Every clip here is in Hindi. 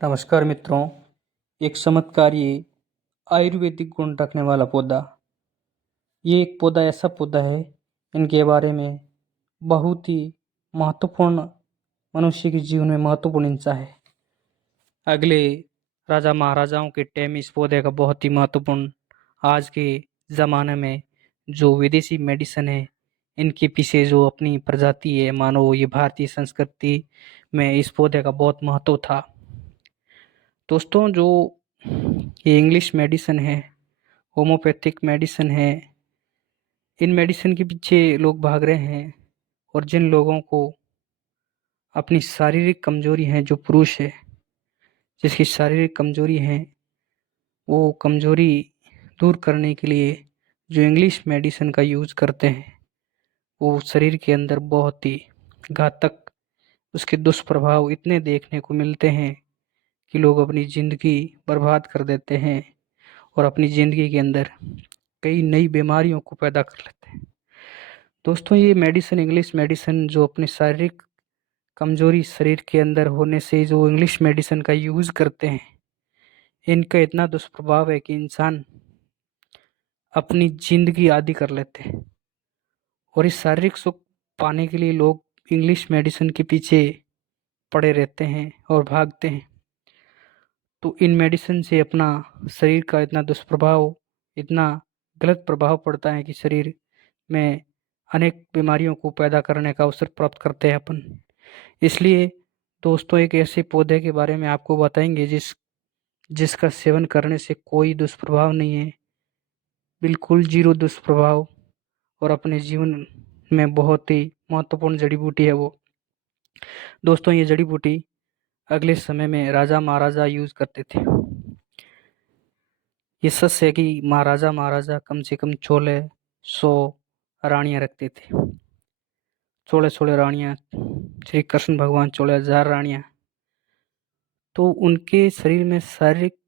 नमस्कार मित्रों। एक चमत्कारी आयुर्वेदिक गुण रखने वाला पौधा। ये एक पौधा ऐसा पौधा है, इनके बारे में बहुत ही महत्वपूर्ण, मनुष्य के जीवन में महत्वपूर्ण हिस्सा है। अगले राजा महाराजाओं के टाइम इस पौधे का बहुत ही महत्वपूर्ण, आज के ज़माने में जो विदेशी मेडिसिन है, इनके पीछे जो अपनी प्रजाति है, मानो ये भारतीय संस्कृति में इस पौधे का बहुत महत्व था। दोस्तों, जो ये इंग्लिश मेडिसिन है, होम्योपैथिक मेडिसिन है, इन मेडिसिन के पीछे लोग भाग रहे हैं। और जिन लोगों को अपनी शारीरिक कमजोरी है, जो पुरुष है जिसकी शारीरिक कमजोरी है, वो कमजोरी दूर करने के लिए जो इंग्लिश मेडिसिन का यूज करते हैं, वो शरीर के अंदर बहुत ही घातक, उसके दुष्प्रभाव इतने देखने को मिलते हैं कि लोग अपनी जिंदगी बर्बाद कर देते हैं और अपनी ज़िंदगी के अंदर कई नई बीमारियों को पैदा कर लेते हैं। दोस्तों, ये मेडिसिन, इंग्लिश मेडिसिन, जो अपनी शारीरिक कमजोरी शरीर के अंदर होने से जो इंग्लिश मेडिसिन का यूज़ करते हैं, इनका इतना दुष्प्रभाव है कि इंसान अपनी ज़िंदगी आधी कर लेते हैं। और इस शारीरिक सुख पाने के लिए लोग इंग्लिश मेडिसिन के पीछे पड़े रहते हैं और भागते हैं। तो इन मेडिसिन से अपना शरीर का इतना दुष्प्रभाव, इतना गलत प्रभाव पड़ता है कि शरीर में अनेक बीमारियों को पैदा करने का अवसर प्राप्त करते हैं अपन। इसलिए दोस्तों, एक ऐसे पौधे के बारे में आपको बताएंगे जिसका सेवन करने से कोई दुष्प्रभाव नहीं है, बिल्कुल जीरो दुष्प्रभाव, और अपने जीवन में बहुत ही महत्वपूर्ण जड़ी बूटी है वो। दोस्तों, ये जड़ी बूटी अगले समय में राजा महाराजा यूज करते थे। ये सच है कि महाराजा महाराजा कम से कम 1600 रानियां रखते थे। 16 रानियां, श्री कृष्ण भगवान 16,000 रानियां। तो उनके शरीर में शारीरिक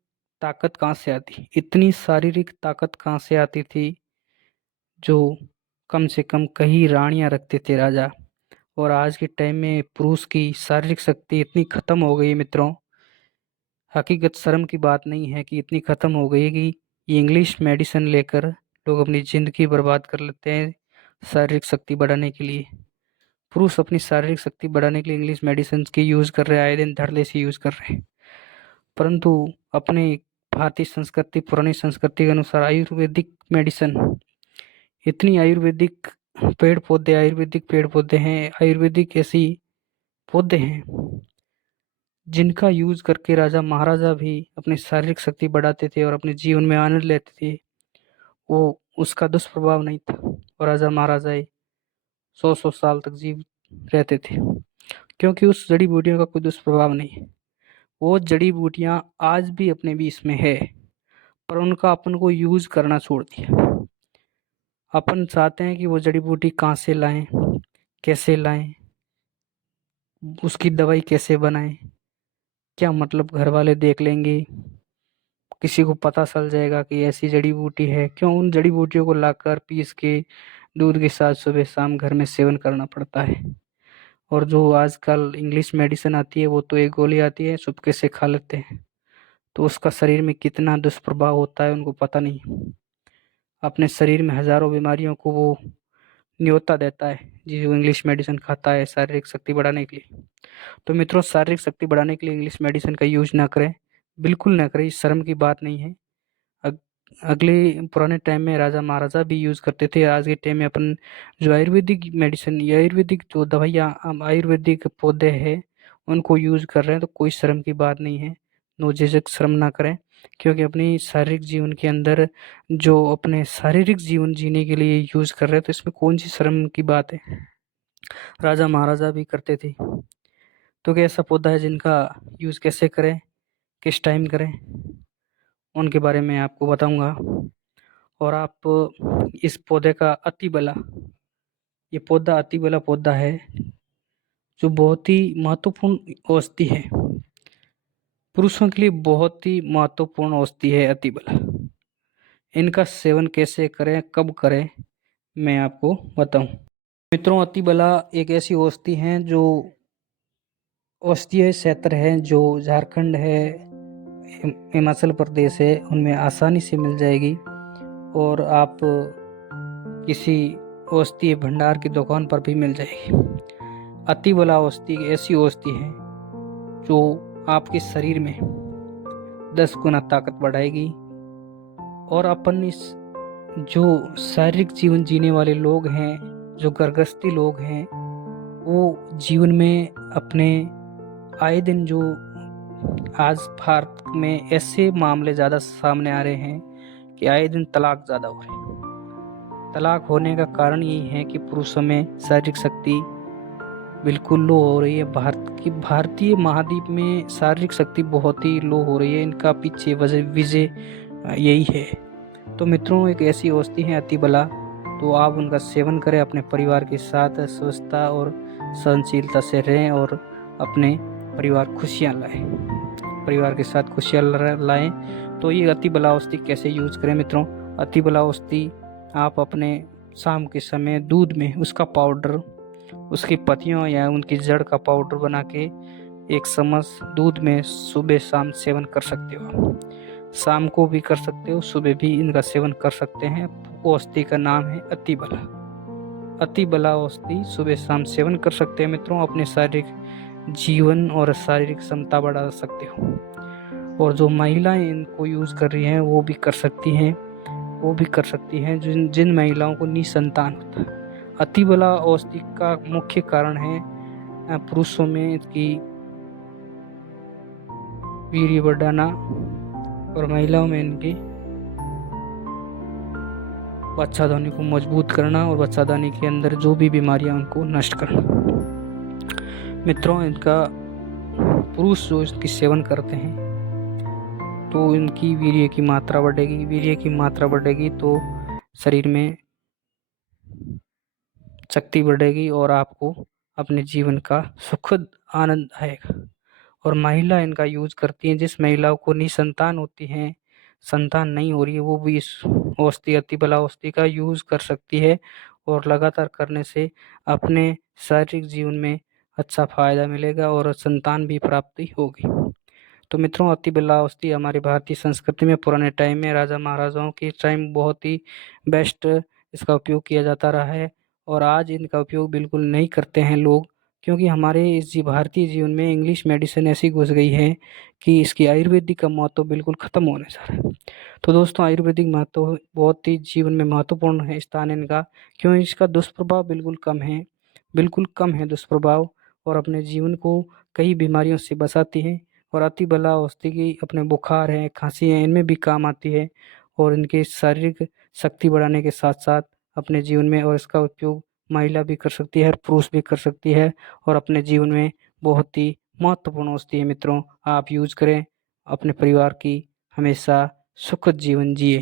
ताकत कहाँ से आती, इतनी शारीरिक ताकत कहाँ से आती थी, जो कम से कम कई रानियां रखते थे राजा। और आज के टाइम में पुरुष की शारीरिक शक्ति इतनी खत्म हो गई है मित्रों, हकीकत शर्म की बात नहीं है कि इतनी खत्म हो गई है कि ये इंग्लिश मेडिसिन लेकर लोग अपनी जिंदगी बर्बाद कर लेते हैं शारीरिक शक्ति बढ़ाने के लिए। पुरुष अपनी शारीरिक शक्ति बढ़ाने के लिए इंग्लिश मेडिसिन की यूज कर रहे हैं, आए दिन धड़ल्ले से यूज कर रहे हैं। परंतु अपने भारतीय संस्कृति, पुरानी संस्कृति के अनुसार आयुर्वेदिक मेडिसिन, इतनी आयुर्वेदिक पेड़ पौधे हैं, आयुर्वेदिक ऐसी पौधे हैं जिनका यूज करके राजा महाराजा भी अपनी शारीरिक शक्ति बढ़ाते थे और अपने जीवन में आनंद लेते थे। वो उसका दुष्प्रभाव नहीं था और राजा महाराजा 100-100 साल तक जीव रहते थे, क्योंकि उस जड़ी बूटियों का कोई दुष्प्रभाव नहीं है। वो जड़ी बूटियां आज भी अपने बीच में है, पर उनका अपन को यूज करना छोड़ दिया। अपन चाहते हैं कि वो जड़ी बूटी कहाँ से लाएं, कैसे लाएं, उसकी दवाई कैसे बनाएं, क्या मतलब घर वाले देख लेंगे, किसी को पता चल जाएगा कि ऐसी जड़ी बूटी है, क्यों उन जड़ी बूटियों को लाकर पीस के दूध के साथ सुबह शाम घर में सेवन करना पड़ता है। और जो आजकल इंग्लिश मेडिसिन आती है, वो तो एक गोली आती है, चुपके से खा लेते हैं, तो उसका शरीर में कितना दुष्प्रभाव होता है उनको पता नहीं। अपने शरीर में हजारों बीमारियों को वो न्योता देता है जो इंग्लिश मेडिसिन खाता है शारीरिक शक्ति बढ़ाने के लिए। तो मित्रों, शारीरिक शक्ति बढ़ाने के लिए इंग्लिश मेडिसिन का यूज ना करें, बिल्कुल ना करें, शर्म की बात नहीं है। अग, अगले पुराने टाइम में राजा महाराजा भी यूज करते थे। आज के टाइम में अपन जो आयुर्वेदिक मेडिसिन या आयुर्वेदिक जो दवाइयाँ, आयुर्वेदिक पौधे हैं, उनको यूज कर रहे हैं, तो कोई शर्म की बात नहीं है। नो झिझक शर्म ना करें, क्योंकि अपनी शारीरिक जीवन के अंदर जो अपने शारीरिक जीवन जीने के लिए यूज कर रहे हैं, तो इसमें कौन सी शर्म की बात है। राजा महाराजा भी करते थे। तो क्या ऐसा पौधा है जिनका यूज कैसे करें, किस टाइम करें, उनके बारे में आपको बताऊंगा। और आप इस पौधे का अति बला, ये पौधा अति बला पौधा है, जो बहुत ही महत्वपूर्ण औषधि है, पुरुषों के लिए बहुत ही महत्वपूर्ण औषधि है अति बला। इनका सेवन कैसे करें, कब करें, मैं आपको बताऊं। मित्रों, अति बला एक ऐसी औषधि है जो औषधीय क्षेत्र हैं जो झारखंड है, हिमाचल प्रदेश है, उनमें आसानी से मिल जाएगी। और आप किसी औषधीय भंडार की दुकान पर भी मिल जाएगी। अति बला औषधि ऐसी औषधि है जो आपके शरीर में 10 गुना ताकत बढ़ाएगी। और अपन इस जो शारीरिक जीवन जीने वाले लोग हैं, जो गर्भस्थी लोग हैं, वो जीवन में अपने आए दिन जो आज भारत में ऐसे मामले ज़्यादा सामने आ रहे हैं कि आए दिन तलाक ज़्यादा हो रहे हैं। तलाक होने का कारण यही है कि पुरुषों में शारीरिक शक्ति बिल्कुल लो हो रही है। भारतीय महाद्वीप में शारीरिक शक्ति बहुत ही लो हो रही है। इनका पीछे विजय यही है। तो मित्रों, एक ऐसी औषधि है अति बला, तो आप उनका सेवन करें, अपने परिवार के साथ स्वस्थता और सहनशीलता से रहें और अपने परिवार के साथ खुशियाँ लाएं। तो ये अति बला औषधि कैसे यूज करें मित्रों? अति बला औषधि आप अपने शाम के समय दूध में उसका पाउडर, उसकी पत्तियों या उनकी जड़ का पाउडर बना के 1 चम्मच दूध में सुबह शाम सेवन कर सकते हो। शाम को भी कर सकते हो, सुबह भी इनका सेवन कर सकते हैं। औषधि का नाम है अति बला। अति बला औषधि सुबह शाम सेवन कर सकते हैं मित्रों। अपने शारीरिक जीवन और शारीरिक क्षमता बढ़ा सकते हो। और जो महिलाएं इनको यूज कर रही हैं वो भी कर सकती हैं जिन महिलाओं को निसंतान होता है। अति बला औषधि का मुख्य कारण है पुरुषों में इसकी वीर्य बढ़ाना और महिलाओं में इनकी बच्चादानी को मजबूत करना और बच्चादानी के अंदर जो भी बीमारियां उनको नष्ट करना। मित्रों, इनका पुरुष जो इसकी सेवन करते हैं तो इनकी वीर्य की मात्रा बढ़ेगी तो शरीर में शक्ति बढ़ेगी और आपको अपने जीवन का सुखद आनंद आएगा। और महिला इनका यूज करती हैं, जिस महिलाओं को निसंतान होती हैं, संतान नहीं हो रही है, वो भी इस औषधि अति बला औषधि का यूज कर सकती है। और लगातार करने से अपने शारीरिक जीवन में अच्छा फायदा मिलेगा और संतान भी प्राप्ति होगी। तो मित्रों, अति बला औषधि हमारी भारतीय संस्कृति में पुराने टाइम में राजा महाराजाओं के टाइम बहुत ही बेस्ट इसका उपयोग किया जाता रहा है। और आज इनका उपयोग बिल्कुल नहीं करते हैं लोग, क्योंकि हमारे इस भारतीय जीवन में इंग्लिश मेडिसिन ऐसी घुस गई है कि इसकी आयुर्वेदिक का महत्व बिल्कुल खत्म होने जा रहा है। तो दोस्तों, आयुर्वेदिक महत्व बहुत ही जीवन में महत्वपूर्ण है स्थान इनका, क्यों इसका दुष्प्रभाव बिल्कुल कम है दुष्प्रभाव, और अपने जीवन को कई बीमारियों से बचाती है। और अति बला औषधि की अपने बुखार है, खांसी है, इनमें भी काम आती है और इनके शारीरिक शक्ति बढ़ाने के साथ साथ अपने जीवन में, और इसका उपयोग महिला भी कर सकती है, पुरुष भी कर सकती है और अपने जीवन में बहुत ही महत्वपूर्ण औषधि है मित्रों। आप यूज करें, अपने परिवार की हमेशा सुखद जीवन जिए।